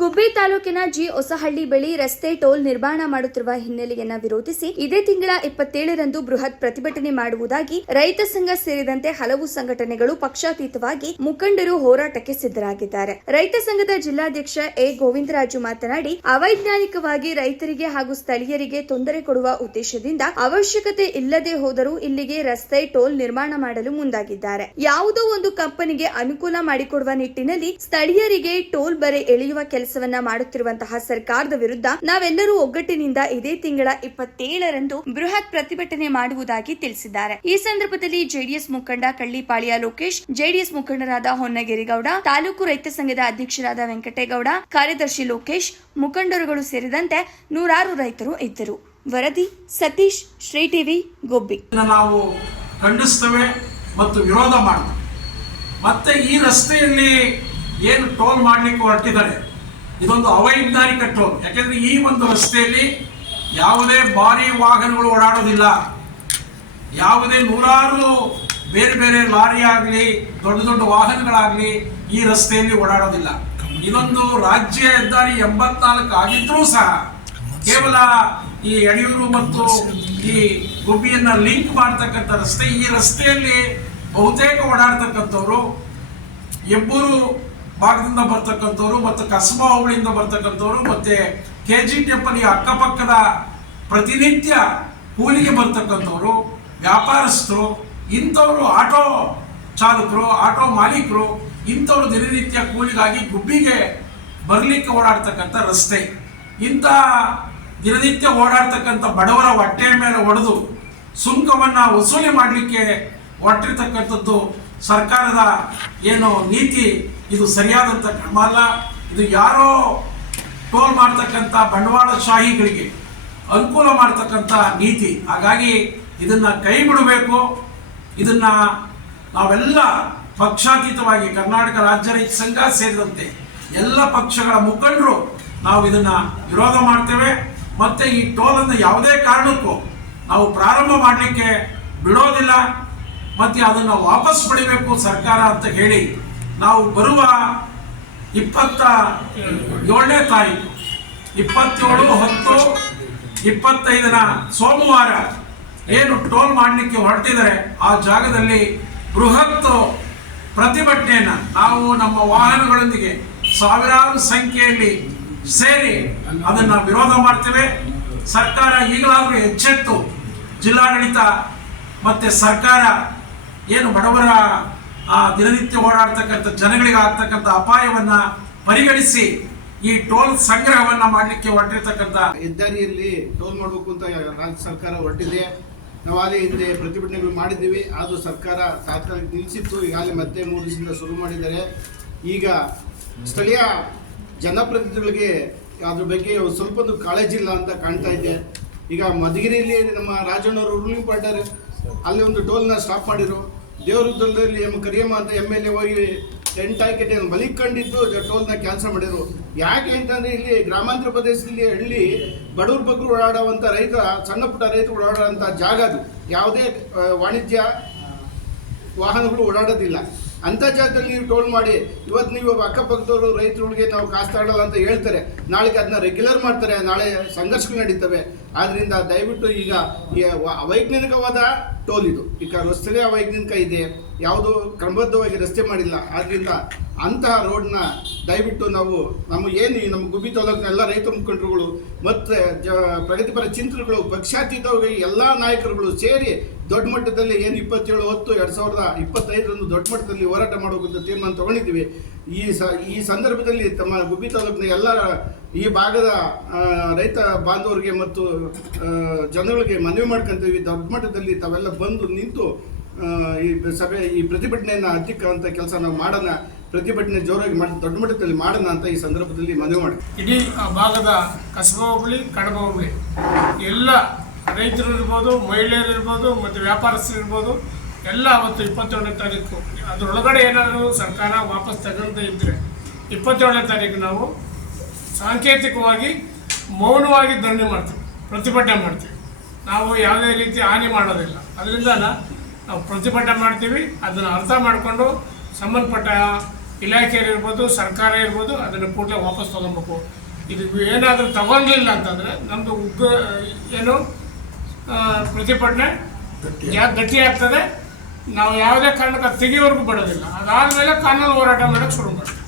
ಗುಬ್ಬಿ ತಾಲೂಕಿನ ಜಿ ಹೊಸಹಳ್ಳಿ ಬಳಿ ರಸ್ತೆ ಟೋಲ್ ನಿರ್ಮಾಣ ಮಾಡುತ್ತಿರುವ ಹಿನ್ನೆಲೆಯನ್ನ ವಿರೋಧಿಸಿ ಇದೇ ತಿಂಗಳ ಇಪ್ಪತ್ತೇಳರಂದು ಬೃಹತ್ ಪ್ರತಿಭಟನೆ ಮಾಡುವುದಾಗಿ ರೈತ ಸಂಘ ಸೇರಿದಂತೆ ಹಲವು ಸಂಘಟನೆಗಳು ಪಕ್ಷಾತೀತವಾಗಿ ಮುಖಂಡರು ಹೋರಾಟಕ್ಕೆ ಸಿದ್ಧರಾಗಿದ್ದಾರೆ. ರೈತ ಸಂಘದ ಜಿಲ್ಲಾಧ್ಯಕ್ಷ ಎ ಗೋವಿಂದರಾಜು ಮಾತನಾಡಿ, ಅವೈಜ್ಞಾನಿಕವಾಗಿ ರೈತರಿಗೆ ಹಾಗೂ ಸ್ಥಳೀಯರಿಗೆ ತೊಂದರೆ ಕೊಡುವ ಉದ್ದೇಶದಿಂದ ಅವಶ್ಯಕತೆ ಇಲ್ಲದೆ ಹೋದರೂ ಇಲ್ಲಿಗೆ ರಸ್ತೆ ಟೋಲ್ ನಿರ್ಮಾಣ ಮಾಡಲು ಮುಂದಾಗಿದ್ದಾರೆ. ಯಾವುದೋ ಒಂದು ಕಂಪನಿಗೆ ಅನುಕೂಲ ಮಾಡಿಕೊಡುವ ನಿಟ್ಟಿನಲ್ಲಿ ಸ್ಥಳೀಯರಿಗೆ ಟೋಲ್ ಬರೆ ಎಳೆಯುವ ಕೆಲಸವನ್ನ ಮಾಡುತ್ತಿರುವಂತಹ ಸರ್ಕಾರದ ವಿರುದ್ಧ ನಾವೆಲ್ಲರೂ ಒಗ್ಗಟ್ಟಿನಿಂದ ಇದೇ ತಿಂಗಳ ಇಪ್ಪತ್ತೇಳರಂದು ಬೃಹತ್ ಪ್ರತಿಭಟನೆ ಮಾಡುವುದಾಗಿ ತಿಳಿಸಿದ್ದಾರೆ. ಈ ಸಂದರ್ಭದಲ್ಲಿ ಜೆಡಿಎಸ್ ಮುಖಂಡ ಕಳ್ಳಿಪಾಳ್ಯ ಲೋಕೇಶ್, ಜೆಡಿಎಸ್ ಮುಖಂಡರಾದ ಹೊನ್ನಗಿರಿಗೌಡ, ತಾಲೂಕು ರೈತ ಸಂಘದ ಅಧ್ಯಕ್ಷರಾದ ವೆಂಕಟೇಗೌಡ, ಕಾರ್ಯದರ್ಶಿ ಲೋಕೇಶ್, ಮುಖಂಡರುಗಳು ಸೇರಿದಂತೆ ನೂರಾರು ರೈತರು ಇದ್ದರು. ವರದಿ ಸತೀಶ್, ಶ್ರೀ ಟಿವಿ, ಗೊಬ್ಬಿ. ನಾವು ಖಂಡಿಸ್ತೇವೆ ಮತ್ತು ವಿರೋಧ ಮಾಡ್ತೇವೆ. ಮತ್ತೆ ಈ ರಸ್ತೆಯಲ್ಲಿ ಏನು ಟೋಲ್ ಮಾಡಲಿಕ್ಕೆ ಹೊರಟಿದ್ದಾರೆ? ಇದೊಂದು ಅವೈಜ್ಞಾನಿಕ ಟೋಲ್ ಯಾಕೆಂದ್ರೆ ಈ ಒಂದು ರಸ್ತೆಯಲ್ಲಿ ಯಾವುದೇ ಭಾರಿ ವಾಹನಗಳು ಓಡಾಡೋದಿಲ್ಲ. ಯಾವುದೇ ನೂರಾರು ಬೇರೆ ಬೇರೆ ಲಾರಿ ಆಗಲಿ, ದೊಡ್ಡ ದೊಡ್ಡ ವಾಹನಗಳಾಗಲಿ ಈ ರಸ್ತೆಯಲ್ಲಿ ಓಡಾಡೋದಿಲ್ಲ. ಇದೊಂದು ರಾಜ್ಯ ಹೆದ್ದಾರಿ ಎಂಬತ್ನಾಲ್ಕು ಆಗಿದ್ರೂ ಸಹ ಕೇವಲ ಈ ಯಡಿಯೂರು ಮತ್ತು ಈ ಗುಬ್ಬಿಯನ್ನ ಲಿಂಕ್ ಮಾಡ್ತಕ್ಕಂಥ ರಸ್ತೆ, ಈ ರಸ್ತೆಯಲ್ಲಿ ಬಹುತೇಕ ಓಡಾಡ್ತಕ್ಕಂಥವ್ರು ಎಬ್ಬೂರು ಭಾಗದಿಂದ ಬರ್ತಕ್ಕಂಥವ್ರು ಮತ್ತು ಕಸಬಾ ಹೋಬಳಿಯಿಂದ ಬರ್ತಕ್ಕಂಥವ್ರು ಮತ್ತೆ ಕೆ ಜಿ ಟೆಂಪಲ್ ಅಕ್ಕಪಕ್ಕದ ಪ್ರತಿನಿತ್ಯ ಕೂಲಿಗೆ ಬರ್ತಕ್ಕಂಥವ್ರು, ವ್ಯಾಪಾರಸ್ಥರು, ಇಂಥವರು ಆಟೋ ಚಾಲಕರು, ಆಟೋ ಮಾಲೀಕರು, ಇಂಥವ್ರು ದಿನನಿತ್ಯ ಕೂಲಿಗಾಗಿ ಗುಬ್ಬಿಗೆ ಬರಲಿಕ್ಕೆ ಓಡಾಡ್ತಕ್ಕಂಥ ರಸ್ತೆ. ಇಂಥ ದಿನನಿತ್ಯ ಓಡಾಡ್ತಕ್ಕಂಥ ಬಡವರ ಹೊಟ್ಟೆ ಮೇಲೆ ಹೊಡೆದು ಸುಂಕವನ್ನು ವಸೂಲಿ ಮಾಡಲಿಕ್ಕೆ ಹೊಟ್ಟಿರ್ತಕ್ಕಂಥದ್ದು ಸರ್ಕಾರದ ಏನು ನೀತಿ ಇದು ಸರಿಯಾದಂಥ ಕ್ರಮ ಅಲ್ಲ. ಇದು ಯಾರೋ ಟೋಲ್ ಮಾಡ್ತಕ್ಕಂಥ ಬಂಡವಾಳಶಾಹಿಗಳಿಗೆ ಅನುಕೂಲ ಮಾಡ್ತಕ್ಕಂಥ ನೀತಿ. ಹಾಗಾಗಿ ಇದನ್ನ ಕೈ ಬಿಡಬೇಕು. ಇದನ್ನ ನಾವೆಲ್ಲ ಪಕ್ಷಾತೀತವಾಗಿ ಕರ್ನಾಟಕ ರಾಜ್ಯ ರೈತ ಸಂಘ ಸೇರಿದಂತೆ ಎಲ್ಲ ಪಕ್ಷಗಳ ಮುಖಂಡರು ನಾವು ಇದನ್ನ ವಿರೋಧ ಮಾಡ್ತೇವೆ. ಮತ್ತೆ ಈ ಟೋಲನ್ನು ಯಾವುದೇ ಕಾರಣಕ್ಕೂ ನಾವು ಪ್ರಾರಂಭ ಮಾಡಲಿಕ್ಕೆ ಬಿಡೋದಿಲ್ಲ. ಮತ್ತೆ ಅದನ್ನು ವಾಪಸ್ ಪಡಿಬೇಕು ಸರ್ಕಾರ ಅಂತ ಹೇಳಿ ನಾವು ಬರುವ ಇಪ್ಪತ್ತ ಏಳನೇ ತಾರೀಕು, ಇಪ್ಪತ್ತೇಳು, ಹತ್ತು, ಇಪ್ಪತ್ತೈದನ ಸೋಮವಾರ ಏನು ಟೋಲ್ ಮಾಡಲಿಕ್ಕೆ ಹೊರಟಿದರೆ ಆ ಜಾಗದಲ್ಲಿ ಬೃಹತ್ ಪ್ರತಿಭಟನೆಯನ್ನು ನಾವು ನಮ್ಮ ವಾಹನಗಳೊಂದಿಗೆ ಸಾವಿರಾರು ಸಂಖ್ಯೆಯಲ್ಲಿ ಸೇರಿ ಅದನ್ನು ವಿರೋಧ ಮಾಡ್ತೇವೆ. ಸರ್ಕಾರ ಈಗಲಾದರೂ ಎಚ್ಚೆತ್ತು ಜಿಲ್ಲಾಡಳಿತ ಮತ್ತು ಸರ್ಕಾರ ಏನು ಬಡವರ ಆ ದಿನನಿತ್ಯ ಓಡಾಡ್ತಕ್ಕಂಥ ಜನಗಳಿಗೆ ಆಗ್ತಕ್ಕಂಥ ಅಪಾಯವನ್ನ ಪರಿಗಣಿಸಿ ಈ ಟೋಲ್ ಸಂಗ್ರಹವನ್ನ ಮಾಡಲಿಕ್ಕೆ ಹೊರಟಿರ್ತಕ್ಕಂಥ ಹೆದ್ದಾರಿಯಲ್ಲಿ ಟೋಲ್ ಮಾಡಬೇಕು ಅಂತ ರಾಜ್ಯ ಸರ್ಕಾರ ಹೊರಟಿದೆ. ನಾವು ಅಲ್ಲಿ ಹಿಂದೆ ಪ್ರತಿಭಟನೆಗಳು ಮಾಡಿದ್ದೀವಿ. ಆದರೂ ಸರ್ಕಾರ ತಾತ್ಕಾಲಿಕ ನಿಲ್ಲಿಸಿತ್ತು. ಈಗಾಗಲೇ ಮತ್ತೆ ಮೂರು ದಿವಸದಿಂದ ಶುರು ಮಾಡಿದ್ದಾರೆ. ಈಗ ಸ್ಥಳೀಯ ಜನಪ್ರತಿನಿಧಿಗಳಿಗೆ ಅದ್ರ ಬಗ್ಗೆ ಸ್ವಲ್ಪ ಒಂದು ಕಾಳಜಿ ಇಲ್ಲ ಅಂತ ಕಾಣ್ತಾ ಇದೆ. ಈಗ ಮಧುಗಿರಿಯಲ್ಲಿ ನಮ್ಮ ರಾಜಣ್ಣವರು ರೂಲಿಂಗ್ ಪಾರ್ಟರ್ ಅಲ್ಲಿ ಒಂದು ಟೋಲ್ನ ಸ್ಟಾಪ್ ಮಾಡಿರು ದೇವರುದ್ದಲ್ಲಿ ಕರಿಯಮ್ಮ ಅಂತ ಎಂ ಎಲ್ ಎ ಹೋಗಿ ಟೆಂಟ್ ಹಾಕಿ ಮಲಿಕೊಂಡಿದ್ದು ಟೋಲ್ನ ಕ್ಯಾನ್ಸಲ್ ಮಾಡಿದ್ರು. ಯಾಕೆ ಅಂತಂದ್ರೆ ಇಲ್ಲಿ ಗ್ರಾಮಾಂತರ ಪ್ರದೇಶದಲ್ಲಿ ಹಳ್ಳಿ ಬಡವ್ರ ಬಗ್ಗೆ ಓಡಾಡುವಂಥ ರೈತ, ಸಣ್ಣ ಪುಟ್ಟ ರೈತರು ಓಡಾಡುವಂಥ ಜಾಗ ಅದು. ಯಾವುದೇ ವಾಣಿಜ್ಯ ವಾಹನಗಳು ಓಡಾಡೋದಿಲ್ಲ. ಅಂಥ ಜಾಗದಲ್ಲಿ ನೀವು ಟೋಲ್ ಮಾಡಿ, ಇವತ್ತು ನೀವು ಅಕ್ಕಪಕ್ಕದವರು ರೈತರುಗಳಿಗೆ ನಾವು ಕಾಸು ತಗೊಳ್ಳಲ್ಲ ಅಂತ ಹೇಳ್ತಾರೆ. ನಾಳೆಗೆ ಅದನ್ನ ರೆಗ್ಯುಲರ್ ಮಾಡ್ತಾರೆ, ನಾಳೆ ಸಂಘರ್ಷಗಳು ನಡೀತವೆ. ಆದ್ದರಿಂದ ದಯವಿಟ್ಟು ಈಗ ಅವೈಜ್ಞಾನಿಕವಾದ ಟೋಲ್ ಇದು. ಈಗ ರಸ್ತೆಗೆ ಅವೈಜ್ಞಾನಿಕ ಇದೆ, ಯಾವುದು ಕ್ರಮಬದ್ಧವಾಗಿ ರಸ್ತೆ ಮಾಡಿಲ್ಲ. ಆದ್ದರಿಂದ ಅಂತಹ ರೋಡ್ನ ದಯವಿಟ್ಟು ನಾವು ನಮ್ಮ ಏನು ನಮ್ಮ ಗುಬ್ಬಿ ತಾಲೂಕಿನ ರೈತ ಮುಖಂಡರುಗಳು, ಮತ್ತು ಜ ಪ್ರಗತಿಪರ ಚಿಂತನೆಗಳು ಪಕ್ಷಾತೀತವಾಗಿ ಎಲ್ಲ ನಾಯಕರುಗಳು ಸೇರಿ ದೊಡ್ಡ ಮಟ್ಟದಲ್ಲಿ ಏನು ಇಪ್ಪತ್ತೇಳು ಹತ್ತು ಎರಡು ಸಾವಿರದ ಇಪ್ಪತ್ತೈದರಂದು ದೊಡ್ಡ ಮಟ್ಟದಲ್ಲಿ ಹೋರಾಟ ಮಾಡುವಂಥ ತೀರ್ಮಾನ ತಗೊಂಡಿದ್ದೀವಿ. ಈ ಸ, ಈ ಸಂದರ್ಭದಲ್ಲಿ ತಮ್ಮ ಗುಬ್ಬಿ ತಾಲೂಕಿನ ಎಲ್ಲ ಈ ಭಾಗದ ರೈತ ಬಾಂಧವರಿಗೆ ಮತ್ತು ಜನಗಳಿಗೆ ಮನವಿ ಮಾಡ್ಕೊಂತೀವಿ. ದೊಡ್ಡ ಮಟ್ಟದಲ್ಲಿ ತಾವೆಲ್ಲ ಬಂದು ನಿಂತು ಈ ಸಭೆ, ಈ ಪ್ರತಿಭಟನೆಯನ್ನು ಹತ್ತಿಕ್ಕಂಥ ಕೆಲಸ ನಾವು ಮಾಡೋಣ, ಪ್ರತಿಭಟನೆ ಜೋರಾಗಿ ಮಾಡಿ, ದೊಡ್ಡ ಮಟ್ಟದಲ್ಲಿ ಮಾಡೋಣ ಅಂತ ಈ ಸಂದರ್ಭದಲ್ಲಿ ಮನವಿ ಮಾಡಿ ಇಡೀ ಭಾಗದ ಕಸಬ ಹೋಬಳಿ ಕಡಬ ಹೋಬಳಿ ಎಲ್ಲ ರೈತರು ಇರ್ಬೋದು, ಮಹಿಳೆಯರು ಇರ್ಬೋದು, ಮತ್ತು ವ್ಯಾಪಾರಸ್ಥರು ಇರ್ಬೋದು, ಎಲ್ಲ ಅವತ್ತು ಇಪ್ಪತ್ತೇಳನೇ ತಾರೀಕು. ಅದರೊಳಗಡೆ ಏನಾದರೂ ಸರ್ಕಾರ ವಾಪಸ್ ತಗೊಂಡೇ ಇದ್ದರೆ ಇಪ್ಪತ್ತೇಳನೇ ತಾರೀಕು ನಾವು ಸಾಂಕೇತಿಕವಾಗಿ ಮೌನವಾಗಿ ಧರಣಿ ಮಾಡ್ತೀವಿ, ಪ್ರತಿಭಟನೆ ಮಾಡ್ತೀವಿ. ನಾವು ಯಾವುದೇ ರೀತಿ ಹಾನಿ ಮಾಡೋದಿಲ್ಲ. ಅದರಿಂದ ನಾವು ಪ್ರತಿಭಟನೆ ಮಾಡ್ತೀವಿ, ಅದನ್ನು ಅರ್ಥ ಮಾಡಿಕೊಂಡು ಸಂಬಂಧಪಟ್ಟ ಇಲಾಖೆಯಲ್ಲಿರ್ಬೋದು ಸರ್ಕಾರ ಇರ್ಬೋದು, ಅದನ್ನು ಕೂಡಲೇ ವಾಪಸ್ ತೊಗೊಬೇಕು ಇದು ಏನಾದರೂ ತಗೊಂಡಿಲ್ಲ ಅಂತಂದರೆ ನಮ್ಮದು ಉಗ್ರ, ಏನು ಪ್ರತಿಭಟನೆ ಗಟ್ಟಿ ಆಗ್ತದೆ. ನಾವು ಯಾವುದೇ ಕಾರಣಕ್ಕೆ ತೆಗಿಯೋವರೆಗೂ ಬಿಡೋದಿಲ್ಲ ಅದಾದಮೇಲೆ ಕಾನೂನು ಹೋರಾಟ ಮಾಡೋಕ್ಕೆ ಶುರು ಮಾಡ್ತೀವಿ.